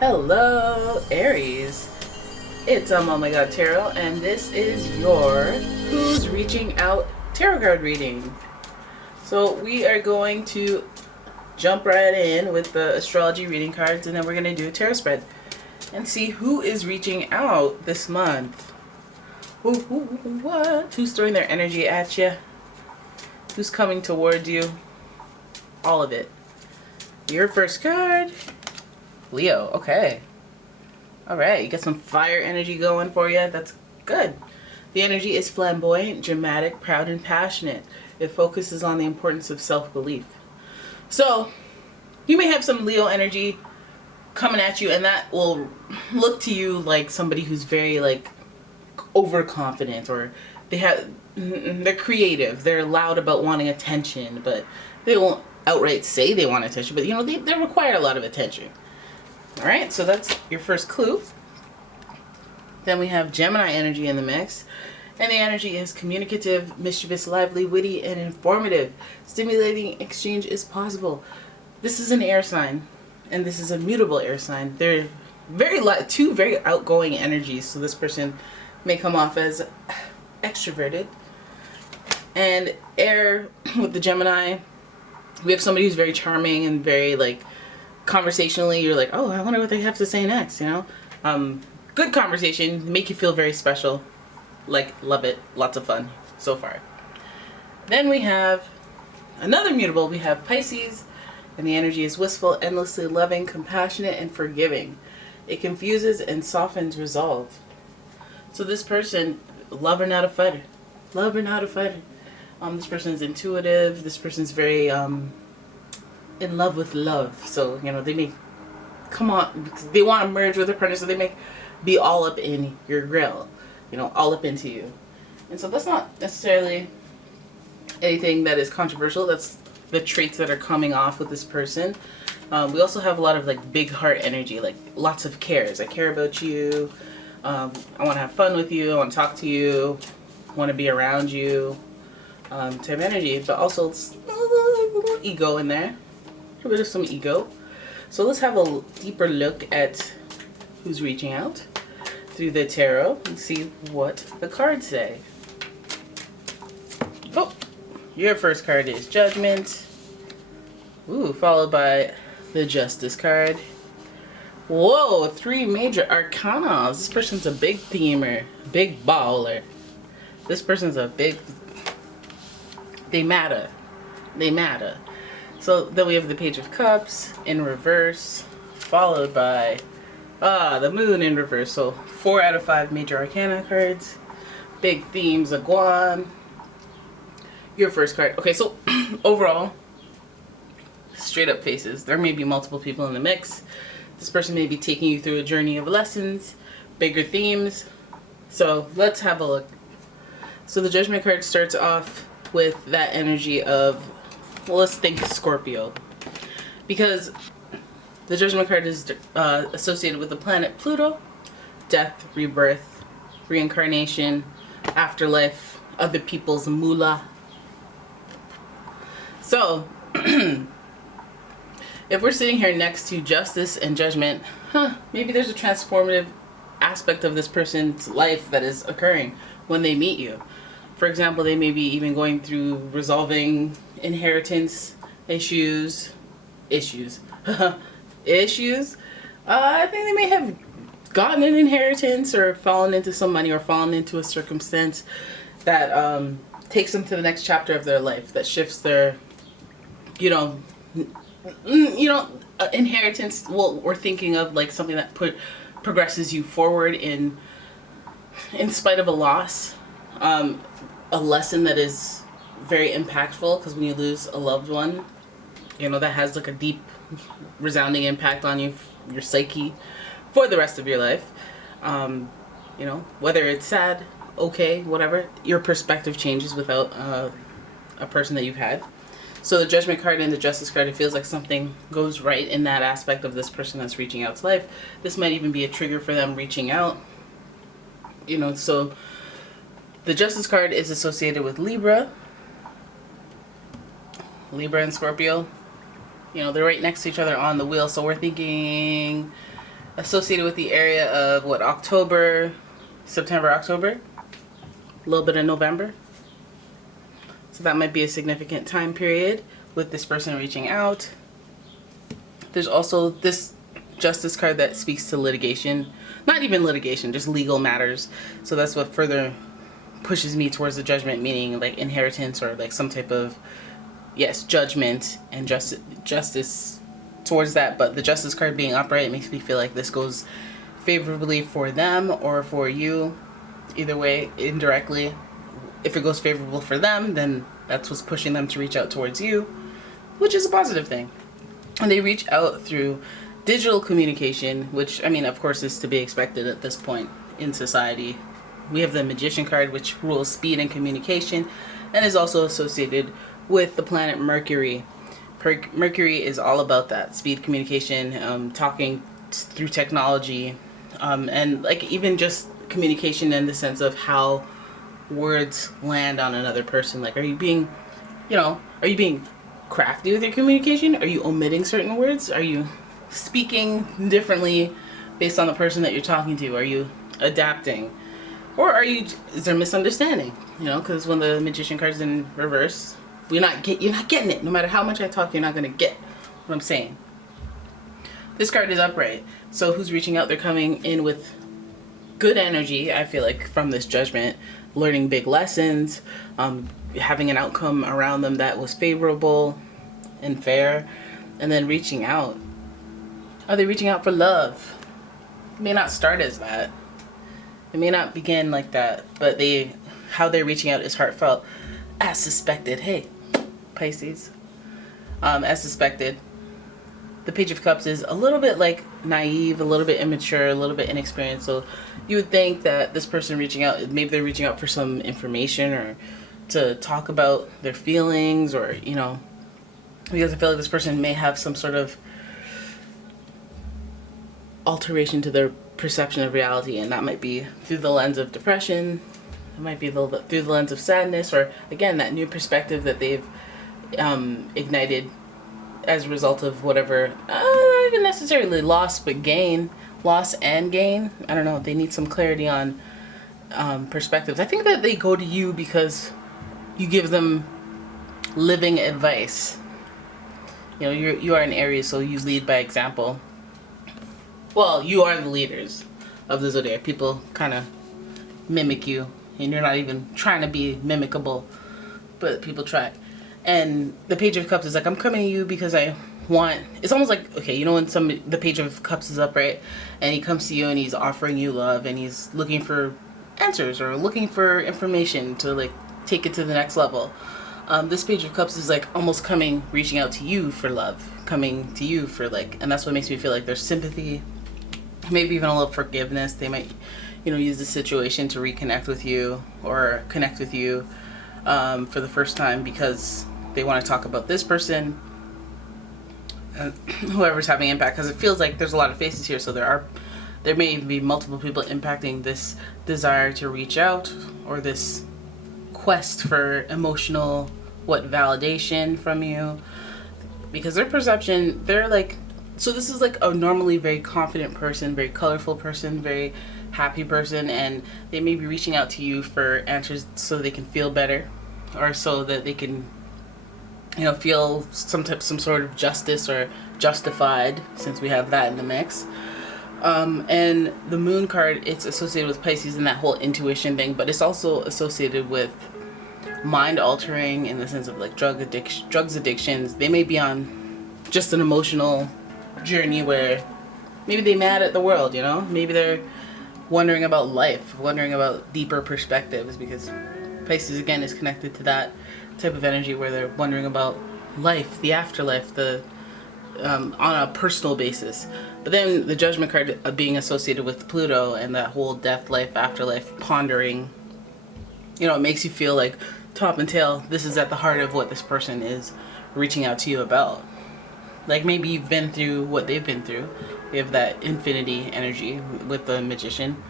Hello, Aries. It's umomgtarot, and this is your Who's Reaching Out tarot card reading. So we are going to jump right in with the astrology reading cards, and then we're going to do a tarot spread and see who is reaching out this month. What? Who's throwing their energy at you? Who's coming toward you? All of it. Your first card, Leo. Okay. All right, you got some fire energy going for you. That's good. The energy is flamboyant, dramatic, proud, and passionate. It focuses on the importance of self-belief. So, you may have some Leo energy coming at you, and that will look to you like somebody who's very overconfident, or they're creative. They're loud about wanting attention, but they won't outright say they want attention. But they require a lot of attention. Alright, so that's your first clue. Then we have Gemini energy in the mix. And the energy is communicative, mischievous, lively, witty, and informative. Stimulating exchange is possible. This is an air sign, and this is a mutable air sign. They're two very outgoing energies, so this person may come off as extroverted. And air with the Gemini, we have somebody who's very charming and very conversationally, you're like, oh, I wonder what they have to say next, good conversation, make you feel very special, love it, lots of fun so far. Then we have another mutable. We have Pisces, and the energy is wistful, endlessly loving, compassionate, and forgiving. It confuses and softens resolve. So this person, love or not a fighter, this person is intuitive. This person's very in love with love. So, they may come on, because they want to merge with their partner, so they may be all up in your grill, all up into you. And so that's not necessarily anything that is controversial. That's the traits that are coming off with this person. We also have a lot of big heart energy, lots of cares. I care about you. I want to have fun with you. I want to talk to you. I want to be around you. Type energy, but also a little ego in there. A little bit of some ego. So let's have a deeper look at who's reaching out through the tarot and see what the cards say. Oh, your first card is Judgment. Ooh, followed by the Justice card. Whoa, 3 major arcana. This person's a big themer, big baller. This person's a big... They matter. So then we have the Page of Cups in reverse, followed by the Moon in reverse. So 4 out of 5 major arcana cards. Big themes, a Guan. Your first card. Okay, so overall, straight up faces. There may be multiple people in the mix. This person may be taking you through a journey of lessons, bigger themes. So let's have a look. So the Judgment card starts off with that energy of, well, let's think Scorpio, because the Judgment card is associated with the planet Pluto, death, rebirth, reincarnation, afterlife, other people's moolah. So if we're sitting here next to Justice and Judgment, maybe there's a transformative aspect of this person's life that is occurring when they meet you. For example, they may be even going through resolving inheritance issues. I think they may have gotten an inheritance or fallen into some money or fallen into a circumstance that takes them to the next chapter of their life, that shifts their, inheritance. Well, we're thinking of something that progresses you forward in spite of a loss. A lesson that is very impactful, because when you lose a loved one, that has a deep, resounding impact on you, your psyche, for the rest of your life. Whether it's sad, okay, whatever, your perspective changes without a person that you've had. So the Judgment card and the Justice card, it feels like something goes right in that aspect of this person that's reaching out to life. This might even be a trigger for them reaching out. So the Justice card is associated with Libra and Scorpio. They're right next to each other on the wheel. So we're thinking associated with the area of what, October, September, October, a little bit of November. So that might be a significant time period with this person reaching out. There's also this Justice card that speaks to litigation. Not even litigation, just legal matters. So that's what further pushes me towards the Judgment, meaning like inheritance or like some type of, yes, judgment and justice towards that. But the Justice card being upright makes me feel like this goes favorably for them or for you. Either way, indirectly. If it goes favorable for them, then that's what's pushing them to reach out towards you, which is a positive thing. And they reach out through digital communication, which, I mean, of course, is to be expected at this point in society. We have the Magician card, which rules speed and communication, and is also associated with the planet Mercury. Mercury is all about that speed, communication, talking through technology, and like even just communication in the sense of how words land on another person. Like, are you being crafty with your communication? Are you omitting certain words? Are you speaking differently based on the person that you're talking to? Are you adapting? Or is there misunderstanding? Because when the Magician card's in reverse, you're not getting it. No matter how much I talk, you're not going to get what I'm saying. This card is upright. So who's reaching out? They're coming in with good energy, I feel like, from this Judgment, learning big lessons, having an outcome around them that was favorable and fair, and then reaching out. Are they reaching out for love? It may not start as that. It may not begin like that, but how they're reaching out is heartfelt, as suspected. Hey, Pisces. As suspected. The Page of Cups is a little bit like naive, a little bit immature, a little bit inexperienced. So you would think that this person reaching out, maybe they're reaching out for some information or to talk about their feelings, or, because I feel like this person may have some sort of alteration to their perception of reality, and that might be through the lens of depression. It might be through the lens of sadness, or again, that new perspective that they've ignited as a result of whatever, not even necessarily loss, but gain. Loss and gain. I don't know. They need some clarity on perspectives. I think that they go to you because you give them living advice. You are an Aries, so you lead by example. Well, you are the leaders of the zodiac. People kind of mimic you, and you're not even trying to be mimicable, but people try. And the Page of Cups is like, I'm coming to you because I want, it's almost like, okay, when the Page of Cups is upright and he comes to you and he's offering you love and he's looking for answers or looking for information to like take it to the next level. This Page of Cups is like almost reaching out to you for love, coming to you for like, and that's what makes me feel like there's sympathy, maybe even a little forgiveness. They might, use the situation to reconnect with you or connect with you for the first time because they want to talk about this person, whoever's having impact, because it feels like there's a lot of faces here, so there may even be multiple people impacting this desire to reach out or this quest for emotional validation from you, because their perception, they're like, so this is like a normally very confident person, very colorful person, very happy person, and they may be reaching out to you for answers so they can feel better, or so that they can feel some sort of justice or justified, since we have that in the mix. And the Moon card, it's associated with Pisces and that whole intuition thing, but it's also associated with mind altering in the sense of like drugs addictions. They may be on just an emotional journey where maybe they're mad at the world, maybe they're wondering about life, wondering about deeper perspectives, because Pisces again is connected to that type of energy where they're wondering about life, the afterlife, on a personal basis. But then the Judgment card being associated with Pluto and that whole death, life, afterlife pondering, it makes you feel like top and tail, this is at the heart of what this person is reaching out to you about. Like maybe you've been through what they've been through. We have that infinity energy with the Magician.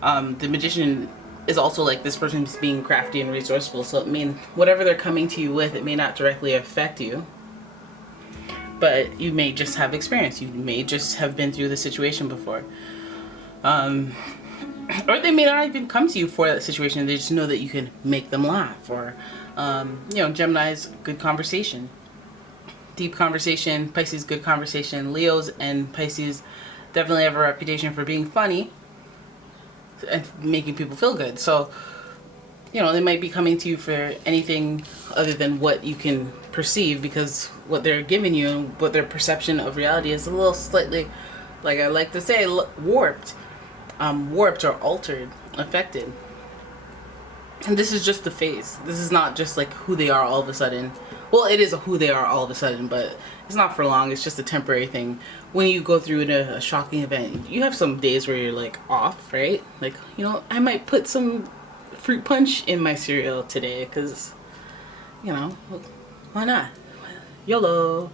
The Magician is also like this person's being crafty and resourceful, so whatever they're coming to you with, it may not directly affect you, but you may just have experience. You may just have been through the situation before. Or they may not even come to you for that situation. They just know that you can make them laugh. Or, Gemini's, good conversation. Deep conversation. Pisces, good conversation. Leos and Pisces definitely have a reputation for being funny and making people feel good. So, they might be coming to you for anything other than what you can perceive, because what they're giving you and what their perception of reality is a little slightly, like I like to say, warped. Warped or altered, affected. And this is just the phase. This is not just like who they are all of a sudden. Well, it is who they are all of a sudden, but it's not for long. It's just a temporary thing. When you go through a shocking event, you have some days where you're like off, right? Like, I might put some fruit punch in my cereal today because, why not? YOLO.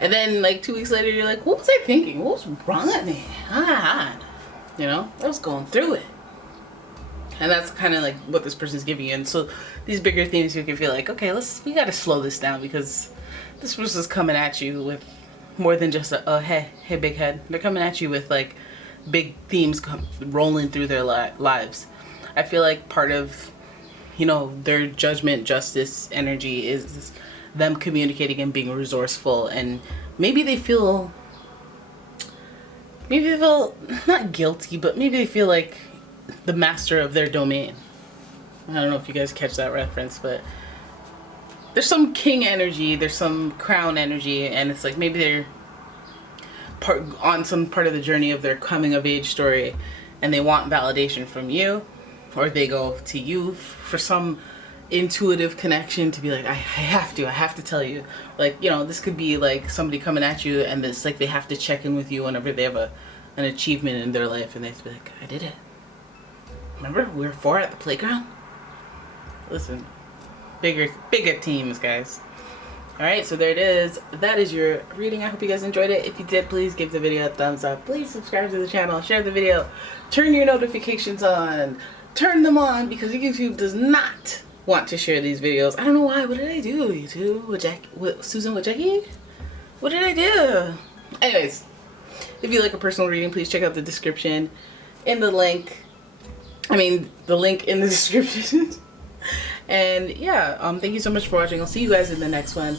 And then like 2 weeks later, you're like, what was I thinking? What was wrong with me? I was going through it. And that's kind of like what this person's giving you. And so these bigger themes, you can feel like, okay, we got to slow this down, because this person's coming at you with more than just hey, big head. They're coming at you with like big themes rolling through their lives. I feel like part of, their judgment, justice energy is them communicating and being resourceful. And maybe they feel not guilty, but maybe they feel like the master of their domain. I don't know if you guys catch that reference, but there's some king energy, there's some crown energy, and it's like maybe they're on some part of the journey of their coming of age story, and they want validation from you, or they go to you for some intuitive connection to be like, I have to tell you. Like, this could be like somebody coming at you, and it's like they have to check in with you whenever they have an achievement in their life, and they have to be like, I did it. Remember, we were 4 at the playground? Listen, bigger teams, guys. Alright, so there it is. That is your reading. I hope you guys enjoyed it. If you did, please give the video a thumbs up. Please subscribe to the channel. Share the video. Turn your notifications on. Turn them on, because YouTube does not want to share these videos. I don't know why. What did I do, YouTube? With Susan with Jackie? What did I do? Anyways, if you like a personal reading, please check out the description in the link. The link in the description. And yeah, thank you so much for watching. I'll see you guys in the next one.